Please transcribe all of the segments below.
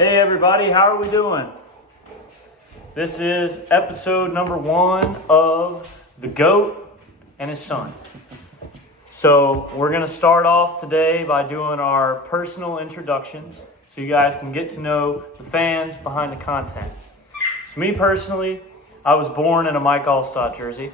Hey everybody, how are we doing? This is episode number 1 of The GOAT and His Son. So we're going to start off today by doing our personal introductions so you guys can get to know the fans behind the content. So me personally, I was born in a Mike Alstott jersey.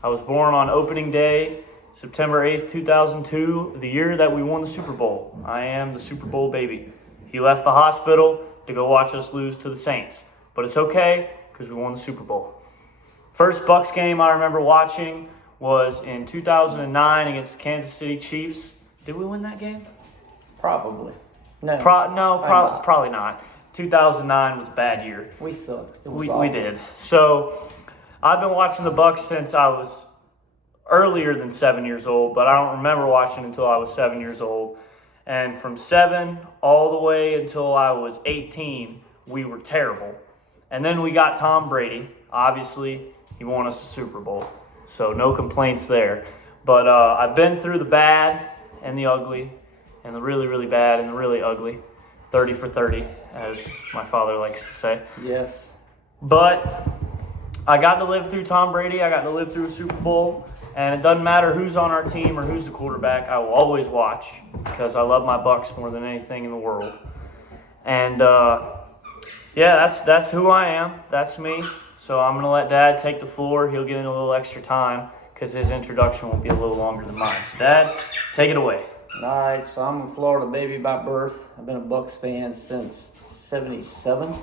I was born on opening day, September 8th, 2002, the year that we won the Super Bowl. I am the Super Bowl baby. He left the hospital to go watch us lose to the Saints. But it's okay, because we won the Super Bowl. First Bucs game I remember watching was in 2009 against the Kansas City Chiefs. Did we win that game? Probably. No. Probably not. 2009 was a bad year. We sucked. We did. So I've been watching the Bucs since I was earlier than 7 years old, but I don't remember watching until I was 7 years old. And from 7 all the way until I was 18, we were terrible. And then we got Tom Brady. Obviously, he won us the Super Bowl. So no complaints there. But I've been through the bad and the ugly and the really, really bad and the really ugly. 30 for 30, as my father likes to say. Yes. But I got to live through Tom Brady. I got to live through a Super Bowl. And it doesn't matter who's on our team or who's the quarterback. I will always watch because I love my Bucs more than anything in the world. And that's who I am. That's me. So I'm going to let Dad take the floor. He'll get in a little extra time because his introduction will be a little longer than mine. So Dad, take it away. All right, so I'm a Florida baby by birth. I've been a Bucs fan since 77.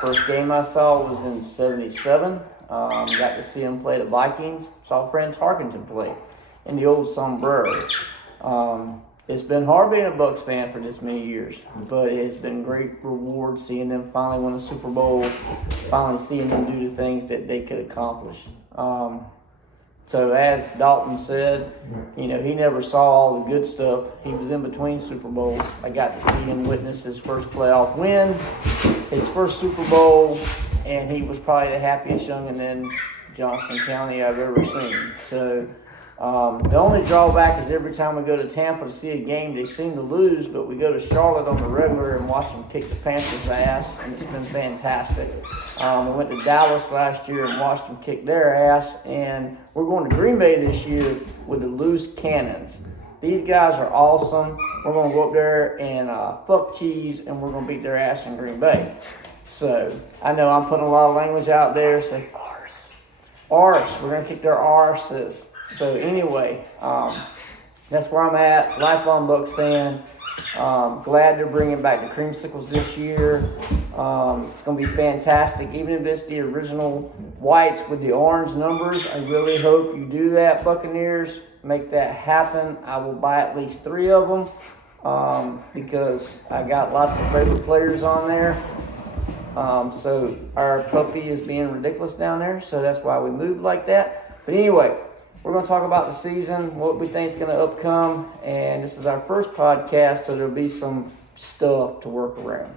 First game I saw was in 77. Got to see him play the Vikings. Saw Fran Tarkenton play in the old sombrero. It's been hard being a Bucs fan for this many years, but it's been great reward seeing them finally win a Super Bowl, finally seeing them do the things that they could accomplish. So as Dalton said, he never saw all the good stuff. He was in between Super Bowls. I got to see him witness his first playoff win, his first Super Bowl, and he was probably the happiest youngin' in Johnston County I've ever seen. So the only drawback is every time we go to Tampa to see a game, they seem to lose, but we go to Charlotte on the regular and watch them kick the Panthers' ass, and it's been fantastic. We went to Dallas last year and watched them kick their ass, and we're going to Green Bay this year with the Loose Cannons. These guys are awesome. We're going to go up there and fuck cheese, and we're going to beat their ass in Green Bay. So I know I'm putting a lot of language out there. Say arse. Arse. We're going to kick their arses. So anyway, that's where I'm at. Lifelong Bucs fan. Glad they're bringing back the creamsicles this year. It's going to be fantastic. Even if it's the original whites with the orange numbers, I really hope you do that, Buccaneers. Make that happen. I will buy at least 3 of them because I got lots of favorite players on there. So our puppy is being ridiculous down there, so that's why we moved like that. But anyway, we're going to talk about the season, what we think is going to upcome, and this is our first podcast, so there'll be some stuff to work around.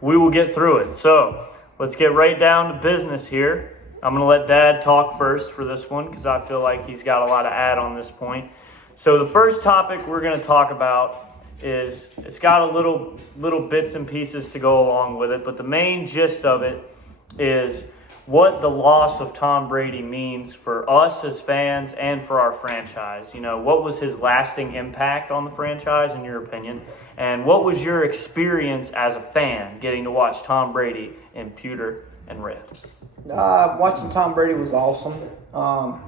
We will get through it. So let's get right down to business here. I'm going to let Dad talk first for this one because I feel like he's got a lot to add on this point. So the first topic we're going to talk about is it's got a little bits and pieces to go along with it, but the main gist of it is what the loss of Tom Brady means for us as fans and for our franchise. What was his lasting impact on the franchise, in your opinion? And what was your experience as a fan getting to watch Tom Brady in pewter and red? Watching Tom Brady was awesome. I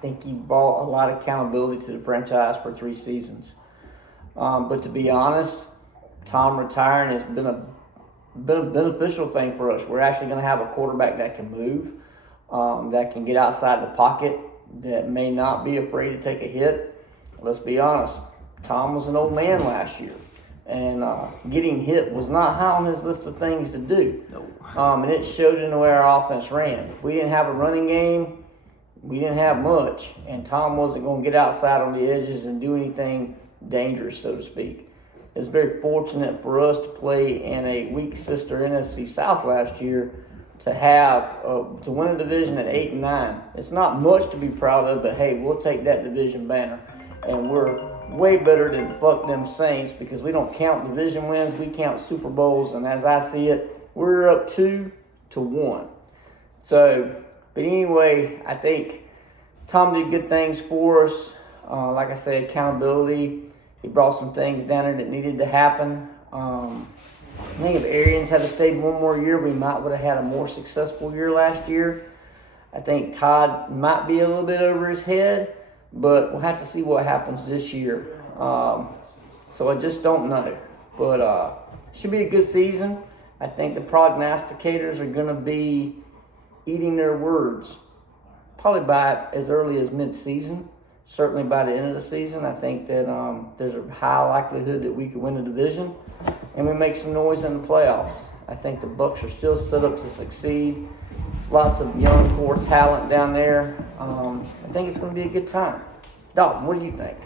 think he brought a lot of accountability to the franchise for 3 seasons. But to be honest, Tom retiring has been a beneficial thing for us. We're actually going to have a quarterback that can move, that can get outside the pocket, that may not be afraid to take a hit. Let's be honest, Tom was an old man last year, and getting hit was not high on his list of things to do. And it showed in the way our offense ran. We didn't have a running game. We didn't have much, and Tom wasn't going to get outside on the edges and do anything dangerous, so to speak. It was very fortunate for us to play in a weak sister NFC South last year to win a division at 8-9. It's not much to be proud of, but hey, we'll take that division banner. And we're way better than fuck them Saints because we don't count division wins, we count Super Bowls, and as I see it, we're up 2-1. So, but anyway, I think Tom did good things for us. Like I said, accountability. He brought some things down there that needed to happen. I think if Arians had stayed one more year, we might would have had a more successful year last year. I think Todd might be a little bit over his head, but we'll have to see what happens this year. So I just don't know. But it should be a good season. I think the prognosticators are going to be eating their words probably by as early as mid-season. Certainly by the end of the season, I think that there's a high likelihood that we could win the division and we make some noise in the playoffs. I think the Bucs are still set up to succeed. Lots of young core talent down there. I think it's going to be a good time. Dalton, what do you think?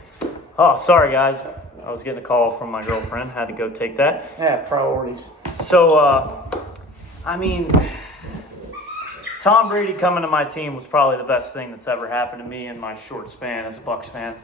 Oh, sorry, guys. I was getting a call from my girlfriend. Had to go take that. Yeah, priorities. So, Tom Brady coming to my team was probably the best thing that's ever happened to me in my short span as a Bucs fan.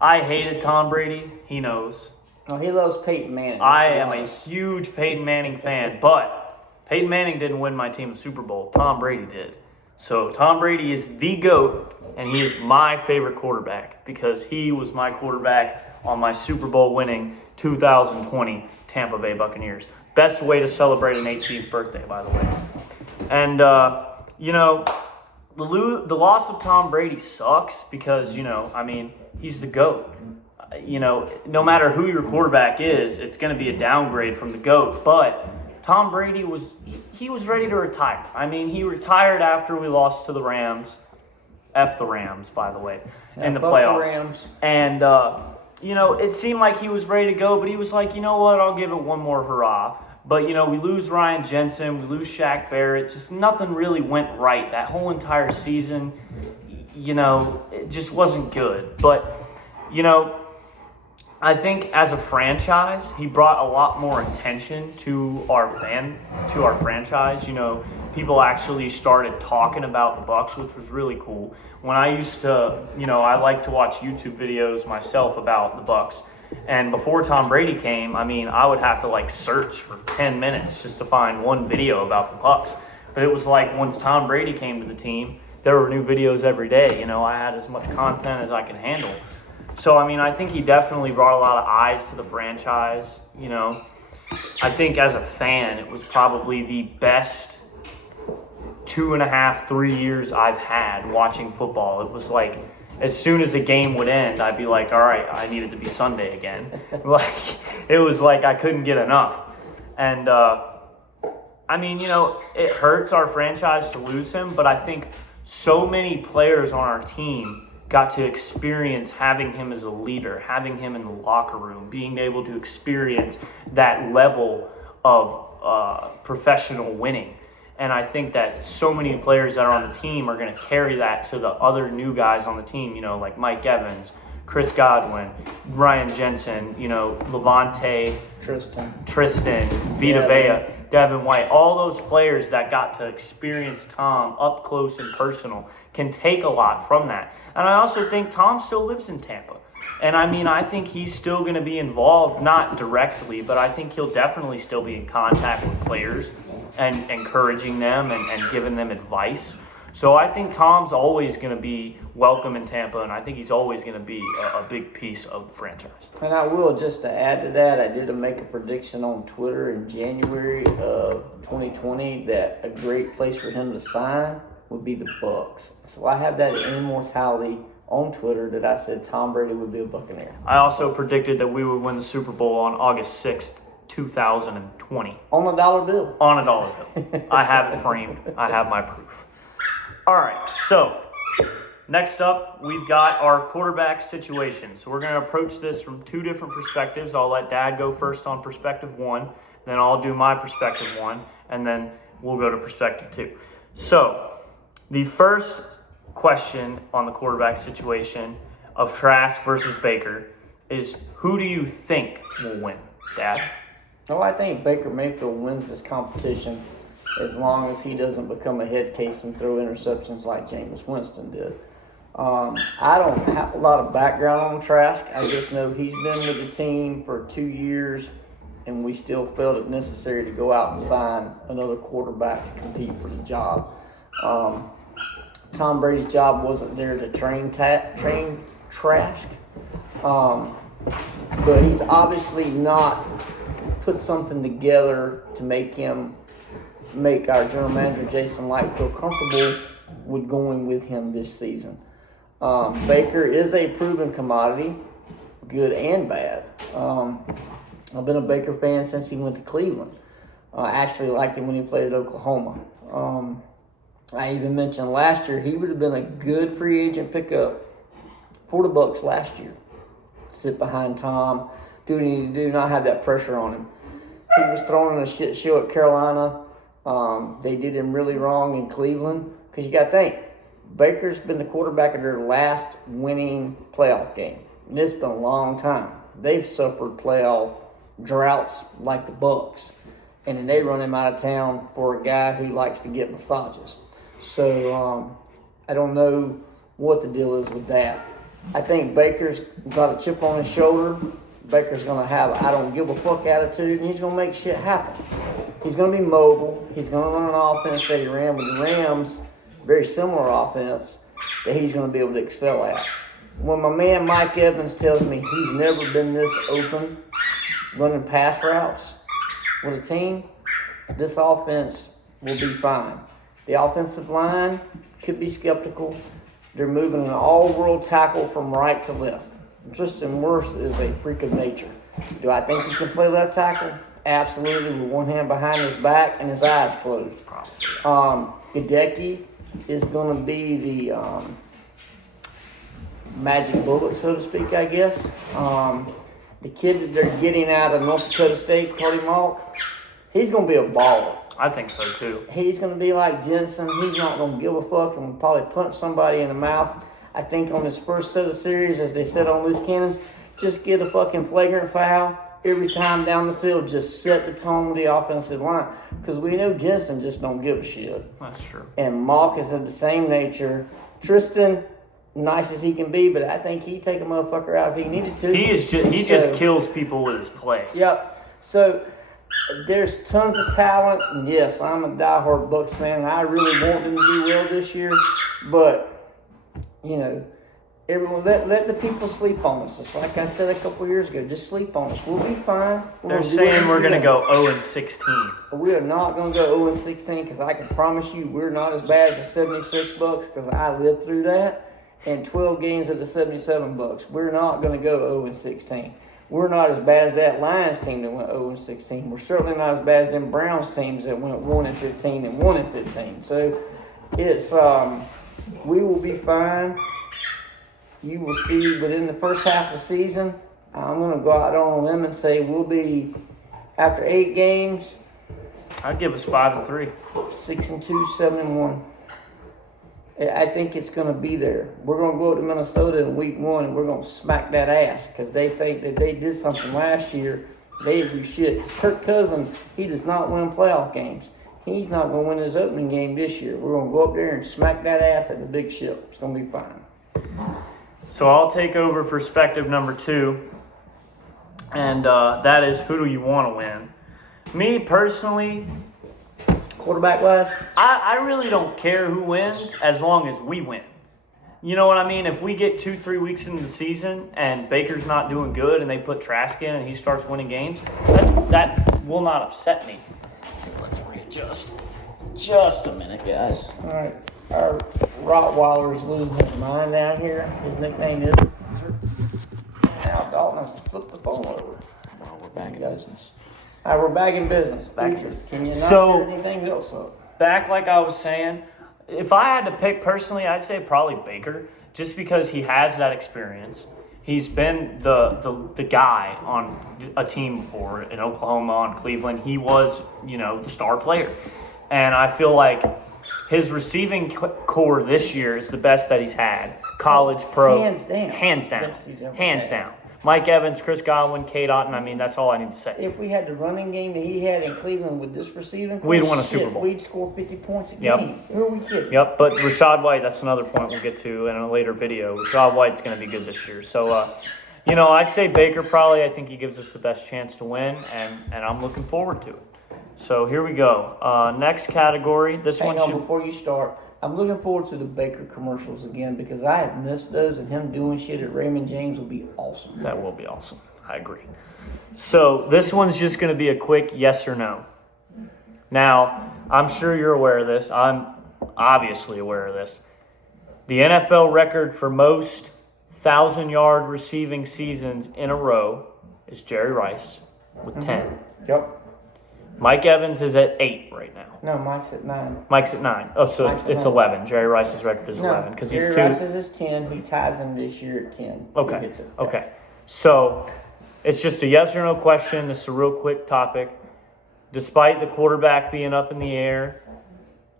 I hated Tom Brady. He knows. No, he loves Peyton Manning. I am a huge Peyton Manning fan, but Peyton Manning didn't win my team a Super Bowl. Tom Brady did. So Tom Brady is the GOAT, and he is my favorite quarterback because he was my quarterback on my Super Bowl winning 2020 Tampa Bay Buccaneers. Best way to celebrate an 18th birthday, by the way. And, the loss of Tom Brady sucks because, he's the GOAT. No matter who your quarterback is, it's going to be a downgrade from the GOAT. But Tom Brady was ready to retire. He retired after we lost to the Rams. F the Rams, by the way, in the playoffs. The Rams. And, it seemed like he was ready to go, but he was like, you know what, I'll give it one more hurrah. But, we lose Ryan Jensen, we lose Shaq Barrett. Just nothing really went right. That whole entire season, it just wasn't good. But, I think as a franchise, he brought a lot more attention to our franchise. People actually started talking about the Bucs, which was really cool. When I used to, I like to watch YouTube videos myself about the Bucs. And before Tom Brady came, I would have to search for 10 minutes just to find one video about the Bucs. But it was like once Tom Brady came to the team, there were new videos every day. I had as much content as I could handle. So, I think he definitely brought a lot of eyes to the franchise. I think as a fan, it was probably the best 2.5, 3 years I've had watching football. It was like, as soon as a game would end, I'd be like, all right, I need it to be Sunday again. It was like I couldn't get enough. And, it hurts our franchise to lose him, but I think so many players on our team got to experience having him as a leader, having him in the locker room, being able to experience that level of professional winning. And I think that so many players that are on the team are going to carry that to the other new guys on the team, like Mike Evans, Chris Godwin, Ryan Jensen, Levante, Tristan, Vita Vea, Devin White. All those players that got to experience Tom up close and personal can take a lot from that. And I also think Tom still lives in Tampa. And I think he's still going to be involved, not directly, but I think he'll definitely still be in contact with players and encouraging them and giving them advice. So I think Tom's always going to be welcome in Tampa, and I think he's always going to be a big piece of the franchise. And I will, just to add to that, I did make a prediction on Twitter in January of 2020 that a great place for him to sign would be the Bucs. So I have that immortality on Twitter that I said Tom Brady would be a Buccaneer. I also predicted that we would win the Super Bowl on August 6th, 2020. On a dollar bill. On a dollar bill. I have it framed. I have my proof. All right, so next up, we've got our quarterback situation. So we're going to approach this from two different perspectives. I'll let Dad go first on perspective one, then I'll do my perspective one, and then we'll go to perspective two. So the first question on the quarterback situation of Trask versus Baker is, who do you think will win, Dad? Well, I think Baker Mayfield wins this competition as long as he doesn't become a head case and throw interceptions like Jameis Winston did. I don't have a lot of background on Trask. I just know he's been with the team for 2 years, and we still felt it necessary to go out and sign another quarterback to compete for the job. Tom Brady's job wasn't there to train Trask, but he's obviously not put something together to make our general manager Jason Light feel comfortable with going with him this season. Baker is a proven commodity, good and bad. I've been a Baker fan since he went to Cleveland. I actually liked him when he played at Oklahoma. I even mentioned last year he would have been a good free agent pickup for the Bucs last year. Sit behind Tom, do what you need to do, not have that pressure on him. He was thrown in a shit show at Carolina. They did him really wrong in Cleveland because you got to think, Baker's been the quarterback of their last winning playoff game. And it's been a long time. They've suffered playoff droughts like the Bucs. And then they run him out of town for a guy who likes to get massages. So I don't know what the deal is with that. I think Baker's got a chip on his shoulder. Baker's going to have I don't give a fuck attitude, and he's going to make shit happen. He's going to be mobile. He's going to run an offense that he ran with the Rams, very similar offense, that he's going to be able to excel at. When my man Mike Evans tells me he's never been this open running pass routes with a team, this offense will be fine. The offensive line could be skeptical. They're moving an all-world tackle from right to left. Tristan Wirfs is a freak of nature. Do I think he can play left tackle? Absolutely, with one hand behind his back and his eyes closed. Gadecki is going to be the magic bullet, so to speak, I guess. The kid that they're getting out of North Dakota State, Cody Malk, he's going to be a baller. I think so too. He's going to be like Jensen. He's not going to give a fuck and will probably punch somebody in the mouth. I think on his first set of series, as they said on Loose Cannons, just get a fucking flagrant foul every time down the field. Just set the tone with the offensive line. Because we know Jensen just don't give a shit. That's true. And Malk is of the same nature. Tristan, nice as he can be, but I think he'd take a motherfucker out if he needed to. He just kills people with his play. Yep. So there's tons of talent, and yes, I'm a diehard Bucs fan, and I really want them to do well this year. But you know, everyone let the people sleep on us. It's like I said a couple years ago, just sleep on us. We'll be fine. They're saying we're going to go 0-16. We are not going to go 0-16 because I can promise you we're not as bad as the 76 Bucs because I lived through that. And 12 games of the 77 Bucs. We're not going to go 0-16. We're not as bad as that Lions team that went 0-16. We're certainly not as bad as them Browns teams that went 1-15 and 1-15. So it's we will be fine. You will see within the first half of the season. I'm going to go out on a limb and say we'll be, after 8 games, I'd give us 5-3. 6-2, 7-1. I think it's going to be there. We're going to go up to Minnesota in week 1 and we're going to smack that ass because they think that they did something last year. They do shit. Kirk Cousins, he does not win playoff games. He's not going to win his opening game this year. We're going to go up there and smack that ass at the big ship. It's going to be fine. So I'll take over perspective number 2, and that is, who do you want to win? Me, personally, quarterback-wise, I really don't care who wins as long as we win. You know what I mean? If we get 2-3 weeks into the season and Baker's not doing good and they put Trask in and he starts winning games, that will not upset me. Let's readjust. Just a minute, guys. All right. Our Rottweiler is losing his mind down here. His nickname is... Now Dalton has to flip the phone over. Well, we're back in business. All right, we're back in business. Can you not clear anything else up? Back like I was saying, if I had to pick personally, I'd say probably Baker, just because he has that experience. He's been the guy on a team before in Oklahoma, on Cleveland. He was, the star player. And I feel like his receiving core this year is the best that he's had. College, pro. Hands down. Hands down. Best he's ever Hands had. down. Mike Evans, Chris Godwin, Cade Otton. I mean, that's all I need to say. If we had the running game that he had in Cleveland with this receiving core, We'd won a Super Bowl. We'd score 50 points a Yep. game. Who are we kidding? Yep, but Rachaad White, that's another point we'll get to in a later video. Rachaad White's going to be good this year. So, I'd say Baker probably. I think he gives us the best chance to win, and I'm looking forward to it. So here we go. Next category. This Hang one on, should. before you start, I'm looking forward to the Baker commercials again because I have missed those, and him doing shit at Raymond James will be awesome. That will be awesome. I agree. So this one's just going to be a quick yes or no. Now, I'm sure you're aware of this. I'm obviously aware of this. The NFL record for most 1,000-yard receiving seasons in a row is Jerry Rice with 10. Yep. Mike Evans is at 8 right now. No, Mike's at 9. Mike's at 9. Oh, so Mike's it's at 9. 11. Jerry Rice's record is 11 because he's 2. Jerry Rice's is 10. He ties him this year at 10. He Okay. gets it. Okay. So it's just a yes or no question. This is a real quick topic. Despite the quarterback being up in the air,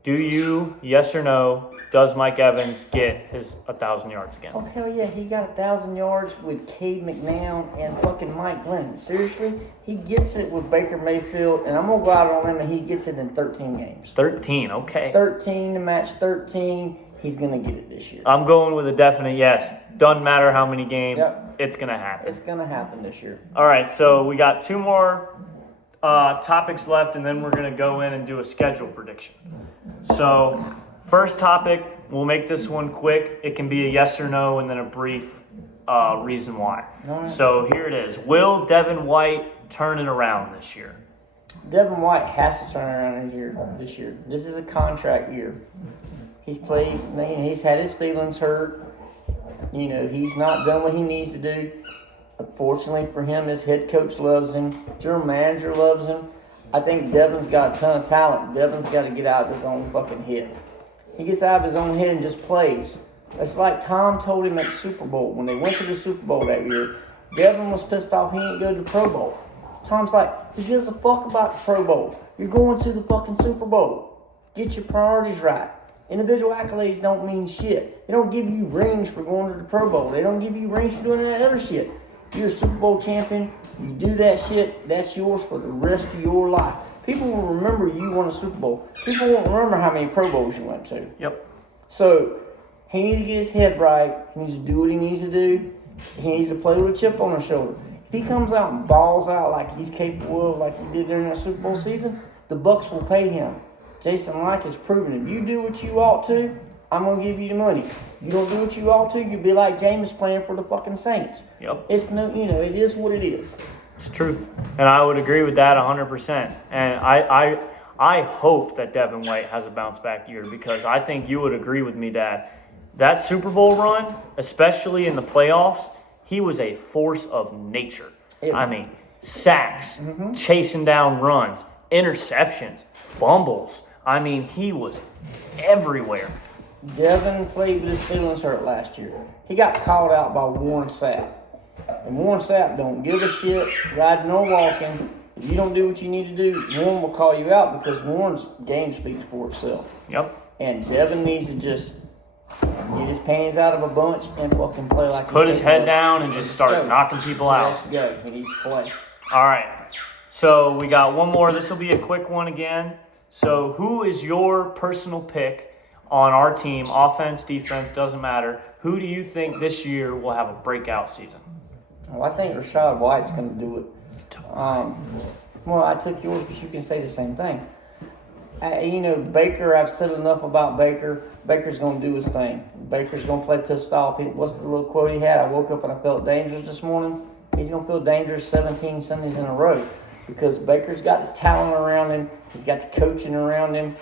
do you, yes or no, does Mike Evans get his 1,000 yards again? Oh, hell yeah. He got 1,000 yards with Cade McNown and fucking Mike Glennon. Seriously? He gets it with Baker Mayfield, and I'm going to go out on him, and he gets it in 13 games. 13, okay. 13 to match 13. He's going to get it this year. I'm going with a definite yes. Doesn't matter how many games, Yep. it's going to happen. It's going to happen this year. All right, so we got 2 more topics left, and then we're going to go in and do a schedule prediction. So, first topic, we'll make this one quick. It can be a yes or no, and then a brief reason why. All right. So here it is. Will Devin White turn it around this year? Devin White has to turn around this year. This is a contract year. He's played, he's had his feelings hurt. He's not done what he needs to do. Unfortunately for him, his head coach loves him. General manager loves him. I think Devin's got a ton of talent. Devin's got to get out of his own fucking head. He gets out of his own head and just plays. It's like Tom told him at the Super Bowl. When they went to the Super Bowl that year, Devin was pissed off he didn't go to the Pro Bowl. Tom's like, who gives a fuck about the Pro Bowl? You're going to the fucking Super Bowl. Get your priorities right. Individual accolades don't mean shit. They don't give you rings for going to the Pro Bowl. They don't give you rings for doing that other shit. You're a Super Bowl champion. You do that shit, that's yours for the rest of your life. People will remember you won a Super Bowl. People won't remember how many Pro Bowls you went to. Yep. So, he needs to get his head right. He needs to do what he needs to do. He needs to play with a chip on his shoulder. If he comes out and balls out like he's capable of, like he did during that Super Bowl season, the Bucs will pay him. Jason Licht has proven if you do what you ought to, I'm going to give you the money. You don't do what you ought to, you'll be like Jameis playing for the fucking Saints. Yep. It's no, it is what it is. It's truth. And I would agree with that 100%. And I hope that Devin White has a bounce back year because I think you would agree with me, Dad. That Super Bowl run, especially in the playoffs, he was a force of nature. I mean, sacks, chasing down runs, interceptions, fumbles. I mean, he was everywhere. Devin played with his feelings hurt last year. He got called out by Warren Sapp. And Warren Sapp don't give a shit, riding or walking. If you don't do what you need to do, Warren will call you out because Warren's game speaks for itself. Yep. And Devin needs to just get his panties out of a bunch and fucking play like Put he's his head capable. down and just start knocking people out. Let's go. He needs to play. All right. So we got one more. This will be a quick one again. So who is your personal pick on our team? Offense, defense, doesn't matter. Who do you think this year will have a breakout season? Well, I think Rachaad White's going to do it. Well, I took yours, but you can say the same thing. Baker, I've said enough about Baker. Baker's going to do his thing. Baker's going to play pissed off. What's the little quote he had? I woke up and I felt dangerous this morning. He's going to feel dangerous 17 Sundays in a row because Baker's got the talent around him. He's got the coaching around him.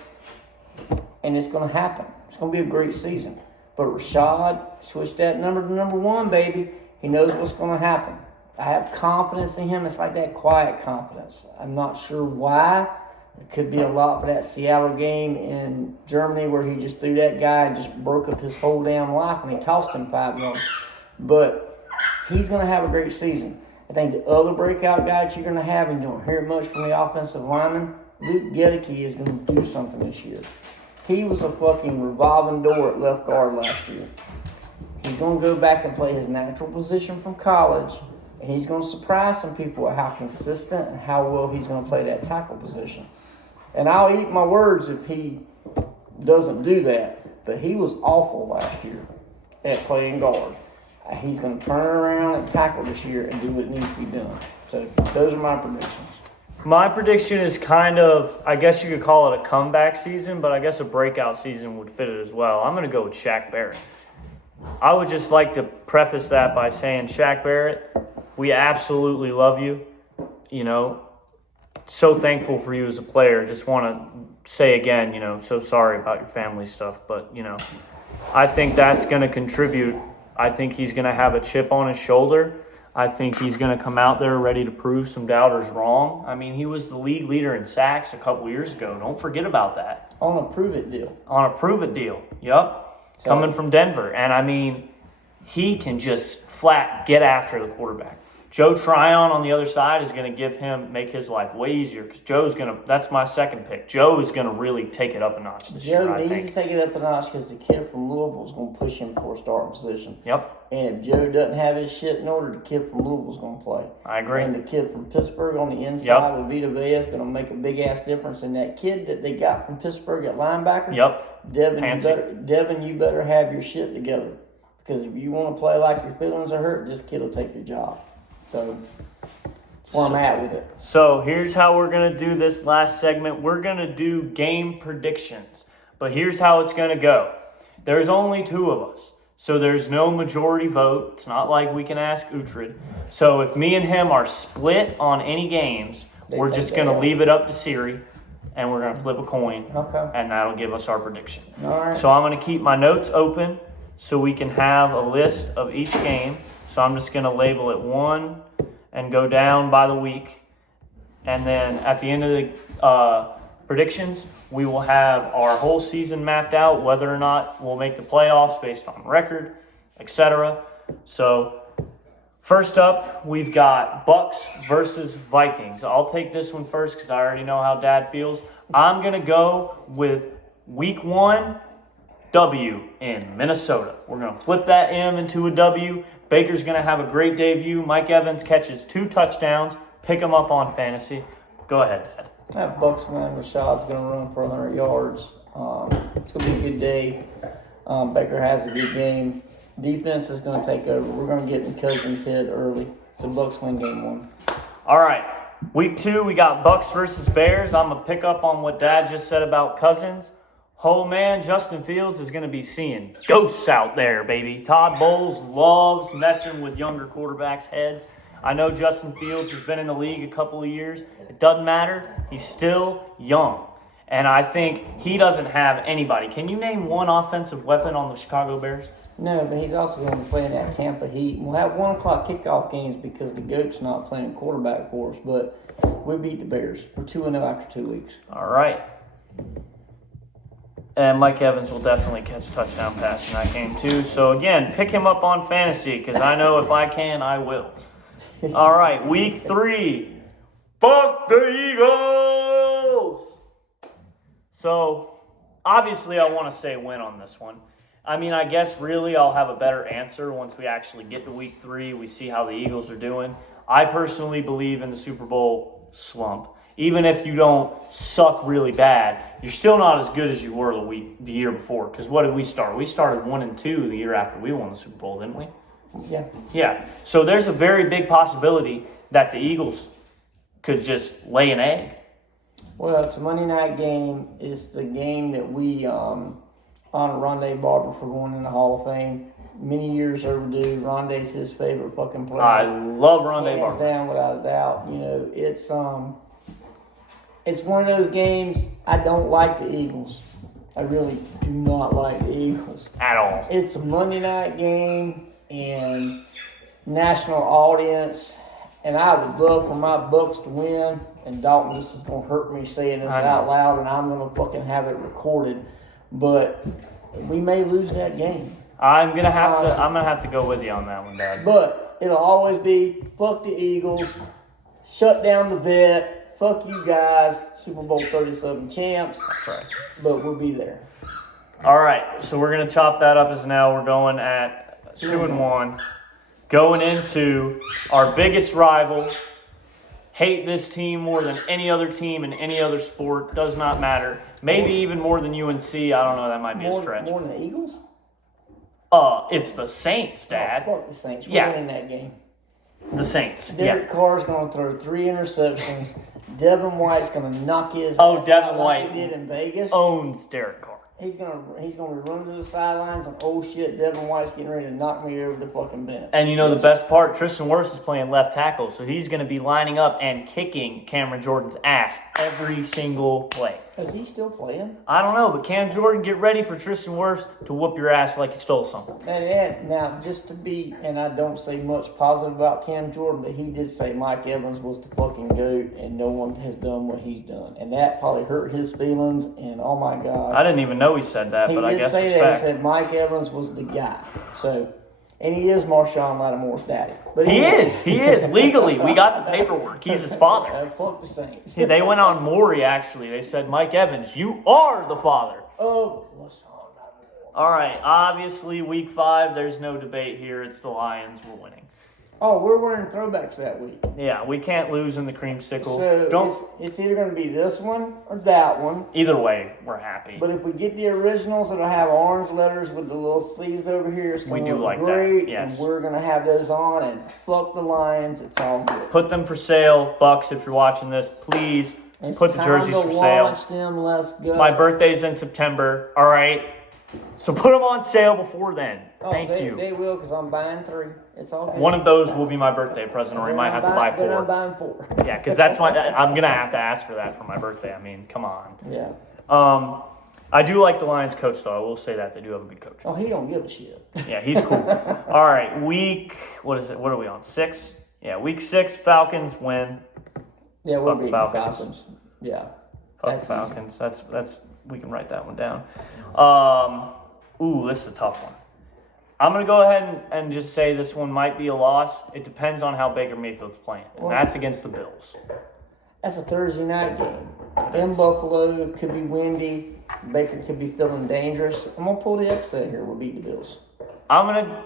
And it's going to happen. It's going to be a great season. But Rachaad, switch that number to number 1, baby. He knows what's going to happen. I have confidence in him. It's like that quiet confidence. I'm not sure why. It could be a lot for that Seattle game in Germany where he just threw that guy and just broke up his whole damn life when he tossed him 5 yards. But he's going to have a great season. I think the other breakout guy that you're going to have, and you don't hear much from the offensive lineman, Luke Gedeke is going to do something this year. He was a fucking revolving door at left guard last year. He's going to go back and play his natural position from college, He's going to surprise some people at how consistent and how well he's going to play that tackle position. And I'll eat my words if he doesn't do that. But he was awful last year at playing guard. He's going to turn around and tackle this year and do what needs to be done. So those are my predictions. My prediction is kind of, I guess you could call it a comeback season, but I guess a breakout season would fit it as well. I'm going to go with Shaq Barrett. I would just like to preface that by saying, Shaq Barrett, we absolutely love you. You know, so thankful for you as a player. Just want to say again, you know, so sorry about your family stuff. But, you know, I think that's going to contribute. I think he's going to have a chip on his shoulder. I think he's going to come out there ready to prove some doubters wrong. I mean, he was the league leader in sacks a couple years ago. Don't forget about that. On a prove-it deal. On a prove-it deal. Yep. So, coming from Denver. And, I mean, he can just flat get after the quarterback. Joe Tryon on the other side is going to make his life way easier because Joe's going to – that's my second pick. Joe is going to really take it up a notch this year, I think. Joe needs to take it up a notch because the kid from Louisville is going to push him for a starting position. Yep. And if Joe doesn't have his shit in order, the kid from Louisville is going to play. I agree. And the kid from Pittsburgh on the inside with Vita Vea is going to make a big-ass difference. And that kid that they got from Pittsburgh at linebacker, Devin, you better have your shit together. Because if you want to play like your feelings are hurt, this kid will take your job. So that's where I'm at with it. So here's how we're going to do this last segment. We're going to do game predictions. But here's how it's going to go. There's only two of us. So there's no majority vote. It's not like we can ask Uhtred. So if me and him are split on any games, we're just going to leave it up to Siri. And we're going to flip a coin. Okay. And that'll give us our prediction. All right. So I'm going to keep my notes open so we can have a list of each game. So I'm just going to label it 1 and go down by the week. And then at the end of the predictions, we will have our whole season mapped out, whether or not we'll make the playoffs based on record, etc. So first up, we've got Bucks versus Vikings. I'll take this one first because I already know how Dad feels. I'm going to go with week 1, W in Minnesota. We're going to flip that M into a W. Baker's going to have a great debut. Mike Evans catches 2 touchdowns. Pick him up on fantasy. Go ahead, Dad. That Bucks man, Rashad's going to run for 100 yards. It's going to be a good day. Baker has a good game. Defense is going to take over. We're going to get in Cousins' head early. So Bucks win game 1. All right. Week 2, we got Bucks versus Bears. I'm going to pick up on what Dad just said about Cousins. Oh, man, Justin Fields is going to be seeing ghosts out there, baby. Todd Bowles loves messing with younger quarterbacks' heads. I know Justin Fields has been in the league a couple of years. It doesn't matter. He's still young. And I think he doesn't have anybody. Can you name one offensive weapon on the Chicago Bears? No, but he's also going to be playing that Tampa Heat. We'll have 1 o'clock kickoff games because the GOAT's not playing quarterback for us. But we beat the Bears. We're 2-0 after 2 weeks. All right. And Mike Evans will definitely catch a touchdown pass in that game too. So again, pick him up on fantasy because I know if I can, I will. All right, week 3. Fuck the Eagles! So obviously I want to say win on this one. I mean, I guess really I'll have a better answer once we actually get to week 3. We see how the Eagles are doing. I personally believe in the Super Bowl slump. Even if you don't suck really bad, you're still not as good as you were the year before. Because what did we start? We started 1-2 the year after we won the Super Bowl, didn't we? Yeah. Yeah. So there's a very big possibility that the Eagles could just lay an egg. Well, it's a Monday night game. It's the game that we honor Rondé Barber for going in the Hall of Fame. Many years overdue. Rondé's his favorite fucking player. I love Rondé Hands Barber. down, without a doubt. You know, it's one of those games. I don't like the Eagles. I really do not like the Eagles. At all. It's a Monday night game and national audience, and I would love for my Bucks to win. And Dalton, this is going to hurt me saying this out loud, and I'm going to fucking have it recorded. But we may lose that game. I'm gonna have to go with you on that one, Dad. But it'll always be fuck the Eagles, shut down the vet, fuck you guys, Super Bowl 37 champs. That's right. But we'll be there. All right, so we're gonna chop that up as now we're going at 2-1. going into our biggest rival. Hate this team more than any other team in any other sport. Does not matter. Maybe even more than UNC. I don't know. That might be a stretch. More than the Eagles? It's the Saints, Dad. Oh, fuck the Saints. We're Yeah. winning that game. The Saints. Derek Carr's going to throw 3 interceptions. Devin White's going to knock his Oh, ass Devin out White like he did in Vegas. Owns Derek Carr. He's gonna run to the sidelines and oh shit, Devin White's getting ready to knock me over the fucking bench. And you know the best part, Tristan Wirfs is playing left tackle, so he's going to be lining up and kicking Cameron Jordan's ass every single play. Is he still playing? I don't know, but Cam Jordan, get ready for Tristan Wirfs to whoop your ass like you stole something. Now, just to be, and I don't say much positive about Cam Jordan, but he did say Mike Evans was the fucking GOAT, and no one has done what he's done, and that probably hurt his feelings. And oh my God, I didn't even know he said that, he but I did guess say it's that. He fact. said Mike Evans was the guy. So, and he is Marshawn Lattimore's daddy. But He is legally. We got the paperwork. He's his father. Fuck the Saints. See, they went on Maury actually. They said, Mike Evans, you are the father. Oh, what's on that? All right, obviously week 5, there's no debate here. It's the Lions. We're winning. Oh, we're wearing throwbacks that week. Yeah, we can't lose in the creamsicle. So it's either going to be this one or that one. Either way, we're happy. But if we get the originals that'll have orange letters with the little sleeves over here, it's going to do look like that, great. yes. And we're going to have those on, and fuck the Lions. It's all good. Put them for sale. Bucks, if you're watching this, please It's put the time jerseys to for sale. launch them. Let's go. My birthday's in September, all right? So put them on sale before then. Thank you. They will, because I'm buying 3. It's all good. One of those will be my birthday present, or we might have to buy Then I'm 4. buying 4. Yeah, because that's I'm going to have to ask for that for my birthday. I mean, come on. Yeah. I do like the Lions coach, though. I will say that. They do have a good coach. Oh, he don't give a shit. Yeah, he's cool. All right, what is it? What are we on? 6? Yeah, week 6, Falcons win. Yeah, we're Fuck beating Falcons. Falcons. Yeah. Fuck That's the Falcons. That's we can write that one down. This is a tough one. I'm going to go ahead and just say this one might be a loss. It depends on how Baker Mayfield's playing, and that's against the Bills. That's a Thursday night game. In Buffalo, it could be windy. Baker could be feeling dangerous. I'm going to pull the upset here. We'll beat the Bills. I'm going to...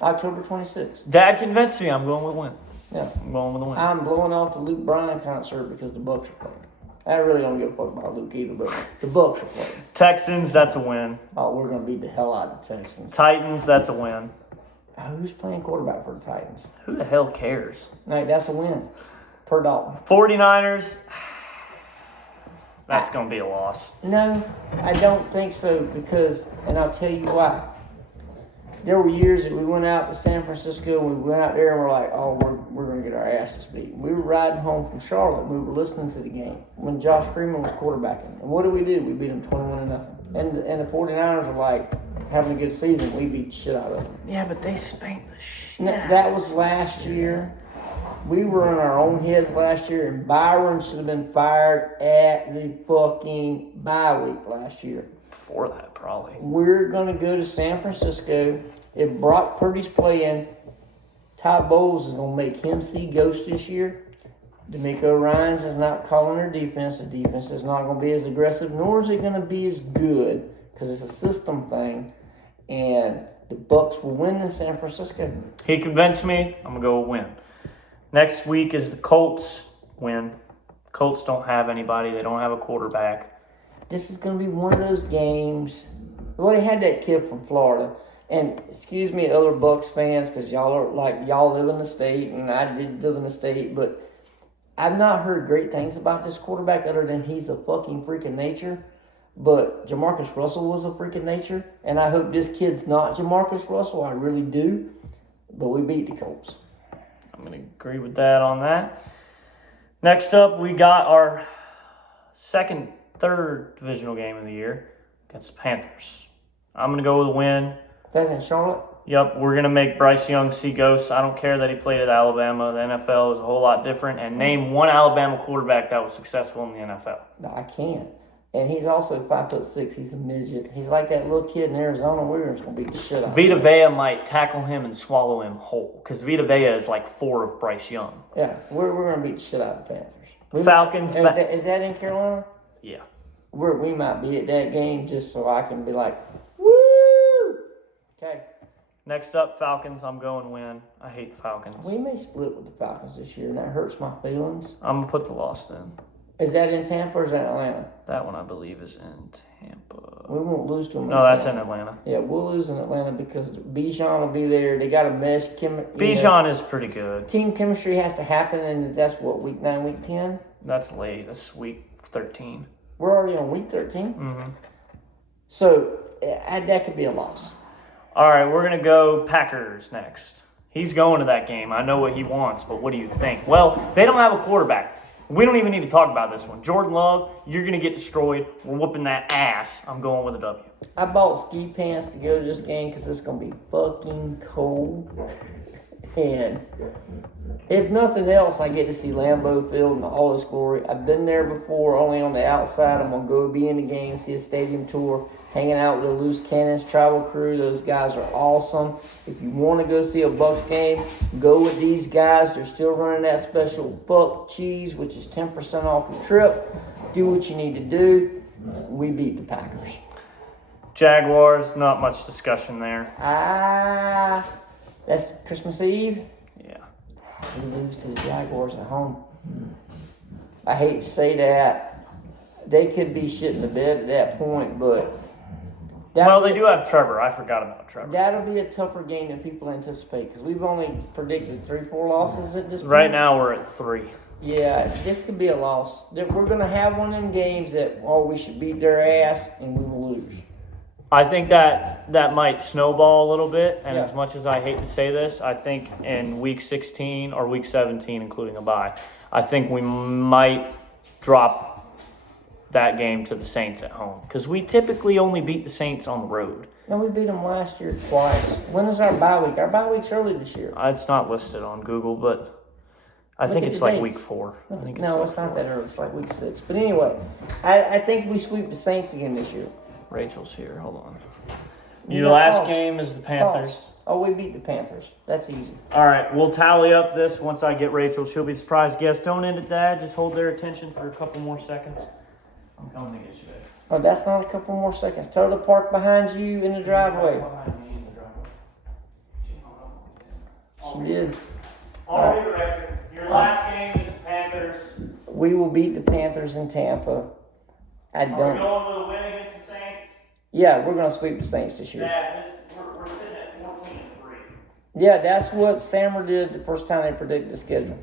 October 26th. Dad convinced me. I'm going with a win. Yeah. I'm going with a win. I'm blowing off the Luke Bryan concert because the Bucks are playing. I really don't give a fuck about Luke either, but the Bucks are playing. Texans, that's a win. Oh, we're going to beat the hell out of the Texans. Titans, that's a win. Who's playing quarterback for the Titans? Who the hell cares? No, that's a win. Per Dalton. 49ers, that's going to be a loss. No, I don't think so because, and I'll tell you why. There were years that we went out to San Francisco, we went out there and we're like, oh, we're going to get our asses beat. We were riding home from Charlotte, we were listening to the game when Josh Freeman was quarterbacking. And what did? We beat them 21-0. And the 49ers are like having a good season. We beat the shit out of them. Yeah, but they spanked the shit. That was last year. We were in our own heads last year, and Byron should have been fired at the fucking bye week last year. Before that, probably. We're going to go to San Francisco. If Brock Purdy's playing, Ty Bowles is going to make him see ghosts this year. D'Amico Ryans is not calling their defense. The defense is not going to be as aggressive, nor is it going to be as good because it's a system thing. And the Bucks will win in San Francisco. He convinced me. I'm going to go win. Next week is the Colts win. Colts don't have anybody. They don't have a quarterback. This is going to be one of those games. Well, they had that kid from Florida. And excuse me, other Bucks fans, because y'all live in the state, and I did live in the state, but I've not heard great things about this quarterback other than he's a fucking freak of nature. But Jamarcus Russell was a freak of nature, and I hope this kid's not Jamarcus Russell. I really do. But we beat the Colts. I'm going to agree with that on that. Next up, we got our third divisional game of the year against the Panthers. I'm going to go with a win. That's in Charlotte? Yep, we're going to make Bryce Young see ghosts. I don't care that he played at Alabama. The NFL is a whole lot different. And name one Alabama quarterback that was successful in the NFL. No, I can't. And he's also 5'6". He's a midget. He's like that little kid in Arizona. We're just going to beat the shit out of him. Vita Vea might tackle him and swallow him whole. Because Vita Vea is like 4 of Bryce Young. Yeah, we're going to beat the shit out of the Panthers. Falcons. Is that in Carolina? Yeah. We might be at that game just so I can be like, woo! Okay. Next up, Falcons. I'm going win. I hate the Falcons. We may split with the Falcons this year, and that hurts my feelings. I'm going to put the loss in. Is that in Tampa or is that Atlanta? That one, I believe, is in Tampa. We won't lose to them. No, that's in Atlanta. Yeah, we'll lose in Atlanta because Bijan will be there. They got a mesh. Bijan is pretty good. Team chemistry has to happen, and that's what, week 9, week 10? That's late. That's week 13. We're already on week 13? Mm-hmm. So, that could be a loss. All right, we're going to go Packers next. He's going to that game. I know what he wants, but what do you think? Well, they don't have a quarterback. We don't even need to talk about this one. Jordan Love, you're going to get destroyed. We're whooping that ass. I'm going with a W. I bought ski pants to go to this game because it's going to be fucking cold. And if nothing else, I get to see Lambeau Field in all its glory. I've been there before, only on the outside. I'm going to go be in the game, see a stadium tour, hanging out with the Loose Cannons travel crew. Those guys are awesome. If you want to go see a Bucks game, go with these guys. They're still running that special Buck Cheese, which is 10% off your trip. Do what you need to do. We beat the Packers. Jaguars, not much discussion there. That's Christmas Eve. Yeah. We lose to the Jaguars at home. I hate to say that. They could be shitting the bed at that point, but... Well, they do have Trevor. I forgot about Trevor. That'll be a tougher game than people anticipate because we've only predicted 3-4 losses at this point. Right now, we're at 3. Yeah, this could be a loss. We're going to have one of them games that, we should beat their ass and we will lose. I think that might snowball a little bit, and Yeah. as much as I hate to say this, I think in week 16 or week 17, including a bye, I think we might drop that game to the Saints at home because we typically only beat the Saints on the road. No, we beat them last year twice. When is our bye week? Our bye week's early this year. It's not listed on Google, but I Look think at it's the like dates. week 4. I think No, week it's not 4. that early. It's like week 6. But anyway, I think we sweep the Saints again this year. Rachel's here. Hold on. You Your got last Pulse. game is the Panthers. Pulse. Oh, we beat the Panthers. That's easy. All right, we'll tally up this once I get Rachel. She'll be surprised. Guests, don't end it, Dad. Just hold their attention for a couple more seconds. I'm coming to get you, babe. Oh, that's not a couple more seconds. Tell her to park behind you in the driveway. Behind me in the driveway. She did. All right, record. Your last game is the Panthers. We will beat the Panthers in Tampa. Are we going with a win against the Saints? Yeah, we're going to sweep the Saints this year. Dad, we're sitting at 14-3. Yeah, that's what Sammer did the first time they predicted the schedule.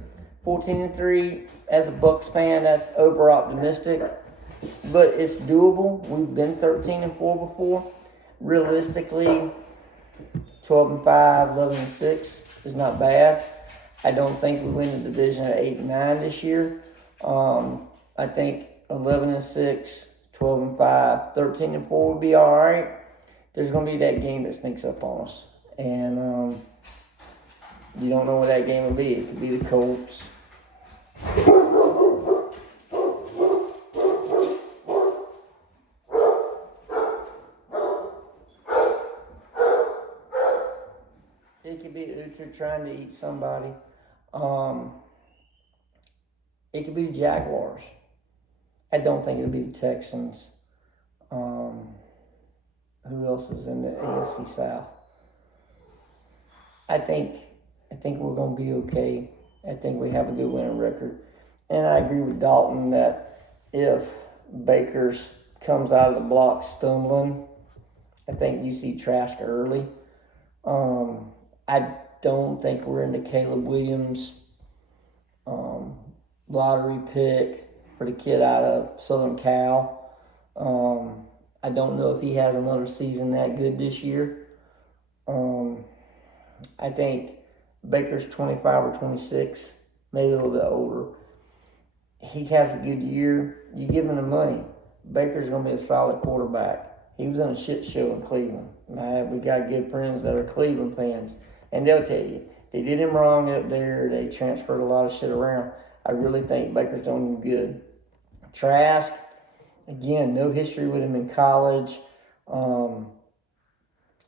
14-3. As a Bucks fan, that's over optimistic, but it's doable. We've been 13-4 before. Realistically, 12-5, 11-6 is not bad. I don't think we win the division at 8-9 this year. I think 11-6, 12-5, 13-4 would be all right. There's going to be that game that sneaks up on us, and you don't know what that game will be. It could be the Colts. It could be Uther trying to eat somebody. It could be the Jaguars. I don't think it'll be the Texans. Who else is in the AFC South? I think we're going to be okay. I think we have a good winning record. And I agree with Dalton that if Baker's comes out of the block stumbling, I think you see Trask early. I don't think we're into Caleb Williams lottery pick for the kid out of Southern Cal. I don't know if he has another season that good this year. I think Baker's 25 or 26, maybe a little bit older. He has a good year. You give him the money. Baker's going to be a solid quarterback. He was on a shit show in Cleveland. We got good friends that are Cleveland fans, and they'll tell you, they did him wrong up there. They transferred a lot of shit around. I really think Baker's going to do good. Trask, again, no history with him in college.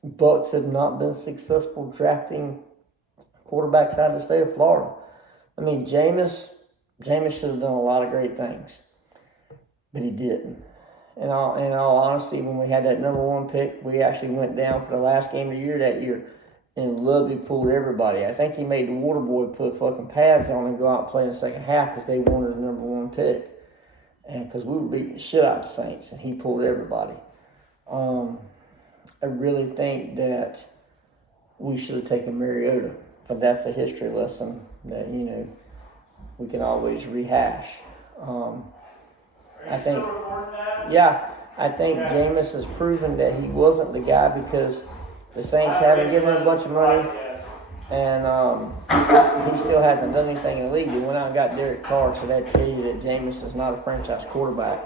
Bucks have not been successful drafting quarterbacks out of the state of Florida. I mean, Jameis should have done a lot of great things, but he didn't. In all honesty, when we had that number 1 pick, we actually went down for the last game of the year that year. and Lovely pulled everybody. I think he made the water boy put fucking pads on and go out and play in the second half because they wanted the number 1 pick. And because we were beating the shit out of the Saints, and he pulled everybody. I really think that we should have taken Mariota. But that's a history lesson that, we can always rehash. I think Jameis has proven that he wasn't the guy because the Saints haven't given him a bunch of money, and he still hasn't done anything in the league. They went out and got Derek Carr, so that tells you that Jameis is not a franchise quarterback.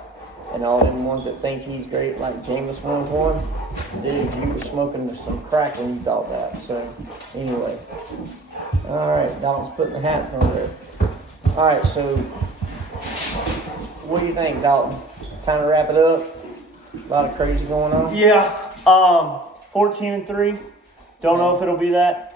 And all them ones that think he's great, like Jameis one, dude, you were smoking some crack when you thought that. So, anyway. All right, Dalton's putting the hat on there. All right, so what do you think, Dalton? Time to wrap it up? A lot of crazy going on? Yeah. 14-3. Don't know if it'll be that.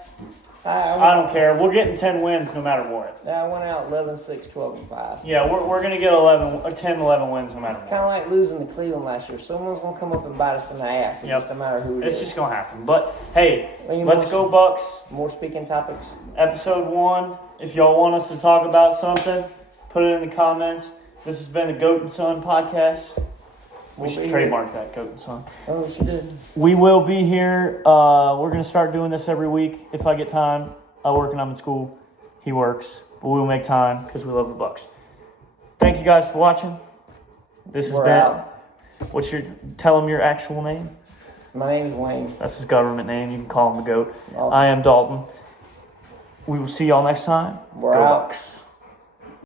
I don't care. We're getting 10 wins no matter what. I went out 11-6, 12-5. Yeah, we're going to get 10-11 wins no matter what. Kind of like losing to Cleveland last year. Someone's going to come up and bite us in the ass. It doesn't matter who it is. It's just going to happen. But, hey, let's go Bucks. More speaking topics? Episode 1. If y'all want us to talk about something, put it in the comments. This has been the Goat and Son podcast. We should trademark that, Goat and Son. Oh, we should. We will be here. We're going to start doing this every week if I get time. I work and I'm in school. He works. But we will make time because we love the Bucks. Thank you guys for watching. This has been... Out. Tell him your actual name. My name is Wayne. That's his government name. You can call him the Goat. I am Dalton. We will see y'all next time. We're out. Bucks.